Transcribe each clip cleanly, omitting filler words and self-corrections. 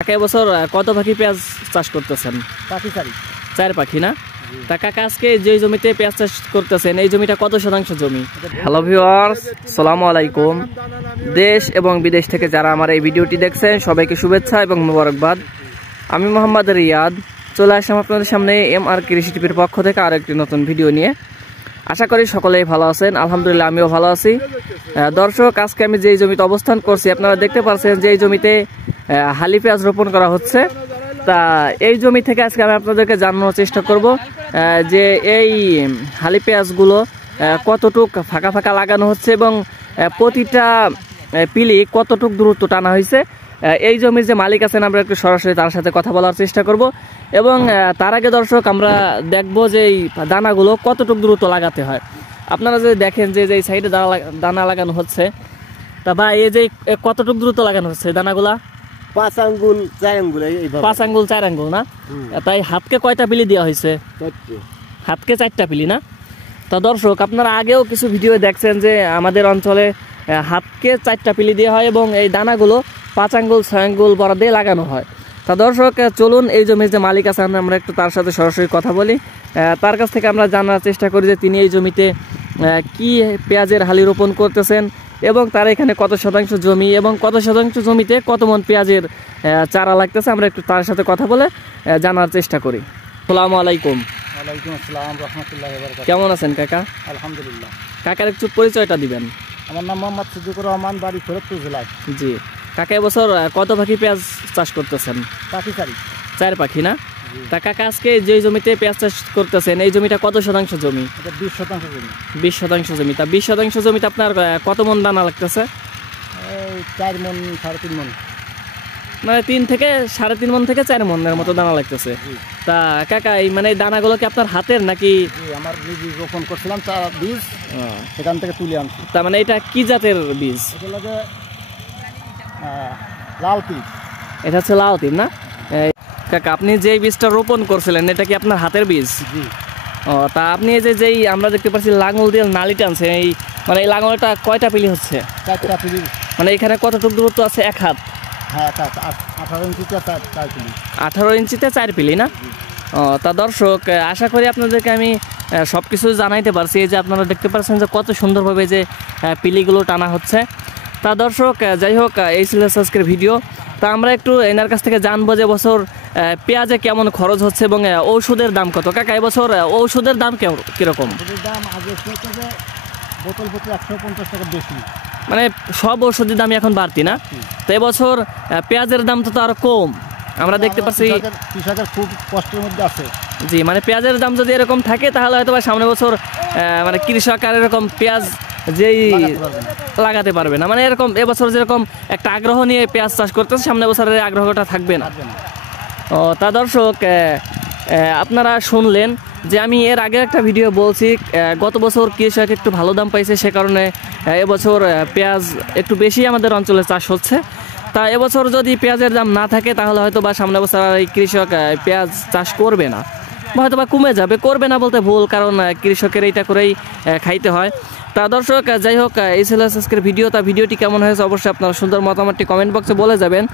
এবছর কত পাখি পেঁয়াজ চাষ করতেছেন? পাখি চার পাখি না? তা কাকা আজকে যে জমিতে পেঁয়াজ চাষ করতেছেন এই জমিটা কত শতাংশ জমি? হ্যালো ভিউয়ার্স, আসসালামু আলাইকুম। দেশ এবং বিদেশ থেকে যারা আমার এই ভিডিওটি দেখছেন সবাইকে শুভেচ্ছা এবং মোবারকবাদ। আমি মোহাম্মদ রিয়াদ চলে আসলাম আপনাদের সামনে MR কৃষি টিভির পক্ষ থেকে আরো একটি নতুন ভিডিও নিয়ে। আশা করি সকলেই ভালো আছেন, আলহামদুলিল্লাহ আমিও ভালো আছি। দর্শক, আজকে আমি যেই জমিতে অবস্থান করছি আপনারা দেখতে পাচ্ছেন যে এই জমিতে হালি পেঁয়াজ রোপণ করা হচ্ছে। তা এই জমি থেকে আজকে আমি আপনাদেরকে জানানোর চেষ্টা করব যে এই হালি পেঁয়াজগুলো কতটুক ফাঁকা ফাঁকা লাগানো হচ্ছে এবং প্রতিটা পিলি কতটুক দূরত্ব টানা হয়েছে। এই জমির যে মালিক আছেন আমরা একটু সরাসরি তার সাথে কথা বলার চেষ্টা করব এবং তার আগে দর্শক আমরা দেখব যে এই দানাগুলো কতটুক দূরত্ব লাগাতে হয়। আপনারা যদি দেখেন যে এই সাইডে দানা লাগানো হচ্ছে, তা ভাই এই যে কতটুক দূরত্ব লাগানো হচ্ছে দানাগুলা? 5 আঙ্গুল 4 আঙ্গুল, 5 আঙ্গুল 4 আঙ্গুল না? তাই হাতকে কয়টা পিলি দেওয়া হয়েছে? হাতকে 4টা পিলি না? তা দর্শক, আপনারা আগেও কিছু ভিডিও দেখছেন যে আমাদের অঞ্চলে হাতকে 4টা পিলি দেওয়া হয় এবং এই দানাগুলো 5 আঙ্গুল 6 আঙ্গুল বড় দিয়ে লাগানো হয়। তা দর্শক চলুন এই জমির যে মালিক আছে আমরা একটু তার সাথে সরাসরি কথা বলি। তার কাছ থেকে আমরা জানার চেষ্টা করি যে তিনি এই জমিতে কি পেঁয়াজের হালি রোপণ করতেছেন এবং তার এখানে কত শতাংশ জমি এবং কত শতাংশ জমিতে কত মন পেঁয়াজের চারা লাগতেছে আমরা একটু তার সাথে কথা বলে জানার চেষ্টা করি। আসসালামু আলাইকুম। ওয়ালাইকুম আসসালাম রাহমাতুল্লাহি ওয়া বারাকাতুহু। কেমন আছেন কাকা? আলহামদুলিল্লাহ। কাকার একটু পরিচয়টা দিবেন। আমার নাম মোহাম্মদ সিদ্দিকুর রহমান, বাড়ি ফরিদপুর জেলায়। জি কাকা, এবছর কত পাখি পেঁয়াজ চাষ করতেছেন? পাখি 4 পাখি না? তা কাকা আজকে যে জমিতে পেঁয়াজ চাষ করতেছেন এই জমিটা কত শতাংশ জমি? 20 শতাংশ জমি। 20 শতাংশ জমি। তা 20 শতাংশ জমিতে আপনার কত মন দানা লাগতেছে? 4 মন 3.5 মন, মানে 3 থেকে 3.5 মন থেকে 4 মনের মতো দানা লাগতেছে। তা কাকা এই মানে দানাগুলো কি আপনার হাতের নাকি? আমার নিজে রোপণ করছিলাম চারা বীজ, সেখান থেকে তুলে আনছি। তা মানে এটা কি জাতের বীজ? এটা লাগে লাল তিল। এটা হচ্ছে লাল তিল না? কাকা আপনি যে বীজটা রোপণ করছিলেন এটা কি আপনার হাতের বীজ? জি। ও, তা আপনি যেই আমরা দেখতে পাচ্ছি লাঙল দিয়ে নালি টানছেন, এই মানে এই লাঙলটা কয়টা পিলি হচ্ছে? 4টা পিলি। মানে এখানে কতটুকু দূরত্ব আছে? 1 হাত? হ্যাঁ, 18 ইঞ্চিতে 4 পিলি। 18 ইঞ্চিতে 4 পিলি না? ও, তা দর্শক আশা করি আপনাদেরকে আমি সব কিছু জানাইতে পারছি। এই যে আপনারা দেখতে পাচ্ছেন যে কত সুন্দরভাবে যে পিলিগুলো টানা হচ্ছে। তা দর্শক যাই হোক, এই ছিল আজকের ভিডিও। তা আমরা একটু এনার কাছ থেকে জানবো যে বছর পেঁয়াজে কেমন খরচ হচ্ছে এবং ঔষধের দাম কত। কাকা এবছর ঔষধের দাম কিরকম? দাম আগে বোতল প্রতি 150 টাকা বেশি, মানে সব ওষুধের দাম এখন বাড়তি না? তো এবছর পেঁয়াজের দাম তো আরো কম আমরা দেখতে পাচ্ছি। কৃষকের খুব কষ্টের মধ্যে আছে। জি, মানে পেঁয়াজের দাম যদি এরকম থাকে তাহলে হয়তো সামনে বছর মানে কৃষক আর এরকম পেঁয়াজ যেই লাগাতে পারবে না। মানে এরকম এবছর যেরকম একটা আগ্রহ নিয়ে পেঁয়াজ চাষ করতেছে সামনে বছরের আগ্রহটা থাকবে না। ও, তা দর্শক আপনারা শুনলেন যে আমি এর আগে একটা ভিডিও বলছি গত বছর কৃষক একটু ভালো দাম পাইছে, সে কারণে এবছর পেঁয়াজ একটু বেশি আমাদের অঞ্চলে চাষ হচ্ছে। তা এবছর যদি পেঁয়াজের দাম না থাকে তাহলে হয়তো বা সামনে বছর এই কৃষক পেঁয়াজ চাষ করবে না, হয়তো বা কমে যাবে। করবে না বলতে ভুল, কারণ কৃষকের এইটা করেই খাইতে হয়। তা দর্শক যাই হোক, এই ছিল আজকের ভিডিও। তা ভিডিওটি কেমন হয়েছে অবশ্যই আপনারা সুন্দর মতামতটি কমেন্ট বক্সে বলে যাবেন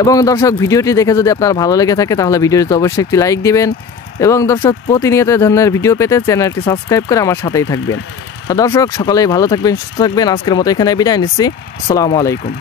এবং দর্শক ভিডিওটি দেখে যদি আপনার ভালো লেগে থাকে তাহলে ভিডিওটিতে অবশ্যই একটি লাইক দিবেন এবং দর্শক প্রতিনিয়ত এই ধরনের ভিডিও পেতে চ্যানেলটি সাবস্ক্রাইব করে আমার সাথেই থাকবেন। তা দর্শক সকলেই ভালো থাকবেন, সুস্থ থাকবেন। আজকের মতো এখানে বিদায় নিচ্ছি। আসসালামু আলাইকুম।